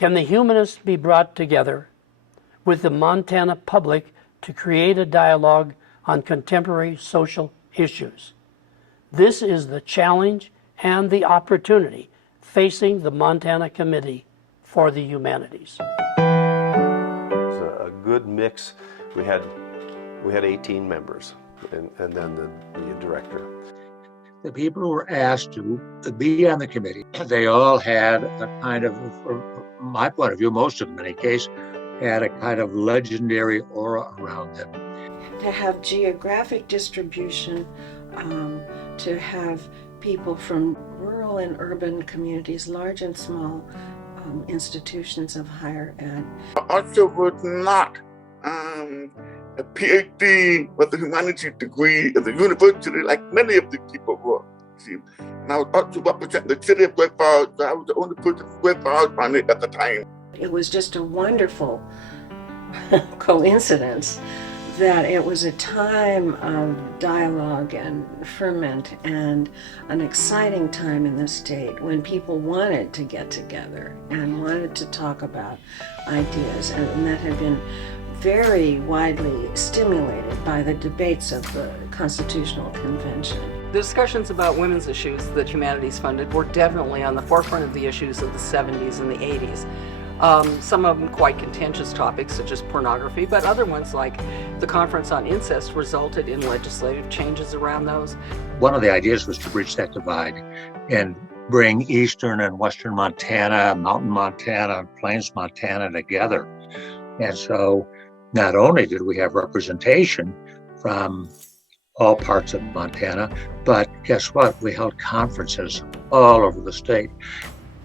Can the humanists be brought together with the Montana public to create a dialogue on contemporary social issues? This is the challenge and the opportunity facing the Montana Committee for the Humanities. It's a good mix. We had 18 members, and then the director. The people who were asked to be on the committee, they all had a kind of, from my point of view, most of them in any case, had a kind of legendary aura around them. To have geographic distribution, to have people from rural and urban communities, large and small, institutions of higher ed. I also was not a PhD with a humanities degree at the university like many of the people were. See? And I was also representing the city of Great Falls, so I was the only person from Great Falls on it at the time. It was just a wonderful coincidence that it was a time of dialogue and ferment and an exciting time in the state when people wanted to get together and wanted to talk about ideas, and that had been very widely stimulated by the debates of the Constitutional Convention. The discussions about women's issues that Humanities funded were definitely on the forefront of the issues of the 70s and the 80s. Some of them quite contentious topics such as pornography, but other ones like the Conference on Incest resulted in legislative changes around those. One of the ideas was to bridge that divide and bring Eastern and Western Montana, Mountain Montana, and Plains Montana together. And so not only did we have representation from all parts of Montana, but guess what? We held conferences all over the state.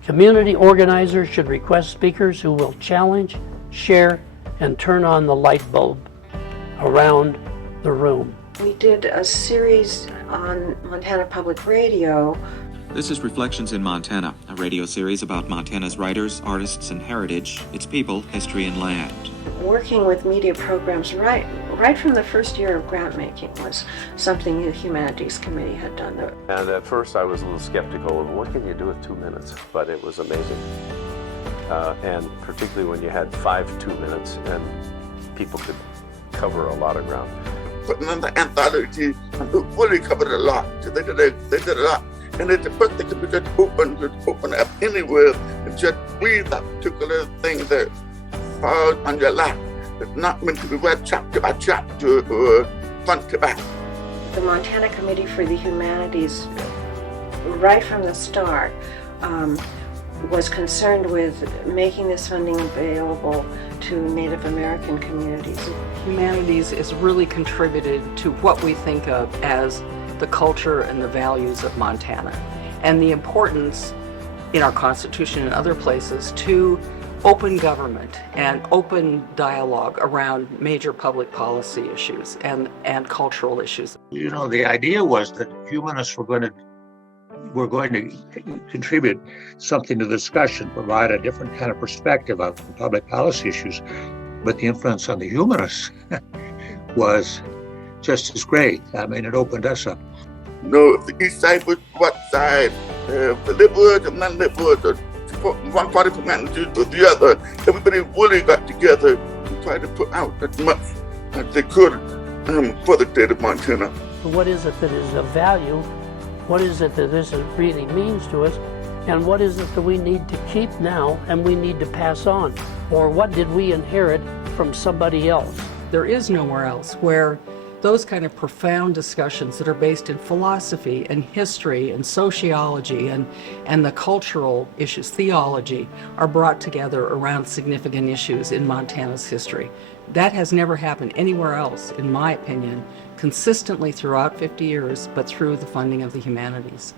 Community organizers should request speakers who will challenge, share, and turn on the light bulb around the room. We did a series on Montana Public Radio. This is Reflections in Montana, a radio series about Montana's writers, artists, and heritage, its people, history, and land. Working with media programs right from the first year of grant making was something the Humanities Committee had done. And at first I was a little skeptical of what can you do with 2 minutes, but it was amazing. And particularly when you had 5 2 minutes and people could cover a lot of ground. Putting on the anthology, and it really covered a lot. So they did a lot. And it's the first thing to be just open up anywhere and just read that particular thing that falls on your lap. It's not meant to be read chapter by chapter or front to back. The Montana Committee for the Humanities, right from the start, was concerned with making this funding available to Native American communities. Humanities has really contributed to what we think of as the culture and the values of Montana, and the importance in our Constitution and other places to open government and open dialogue around major public policy issues and cultural issues. You know, the idea was that humanists were going to contribute something to the discussion, provide a different kind of perspective on public policy issues, but the influence on the humanists was just as great. I mean, it opened us up. You know, if the east side was what side, the liberals and non-liberals, one party from Humanities or the other, everybody really got together and tried to put out as much as they could for the state of Montana. What is it that is of value? What is it that this really means to us? And what is it that we need to keep now and we need to pass on? Or what did we inherit from somebody else? There is nowhere else where those kind of profound discussions that are based in philosophy and history and sociology and the cultural issues, theology, are brought together around significant issues in Montana's history. That has never happened anywhere else, in my opinion, consistently throughout 50 years, but through the funding of the humanities.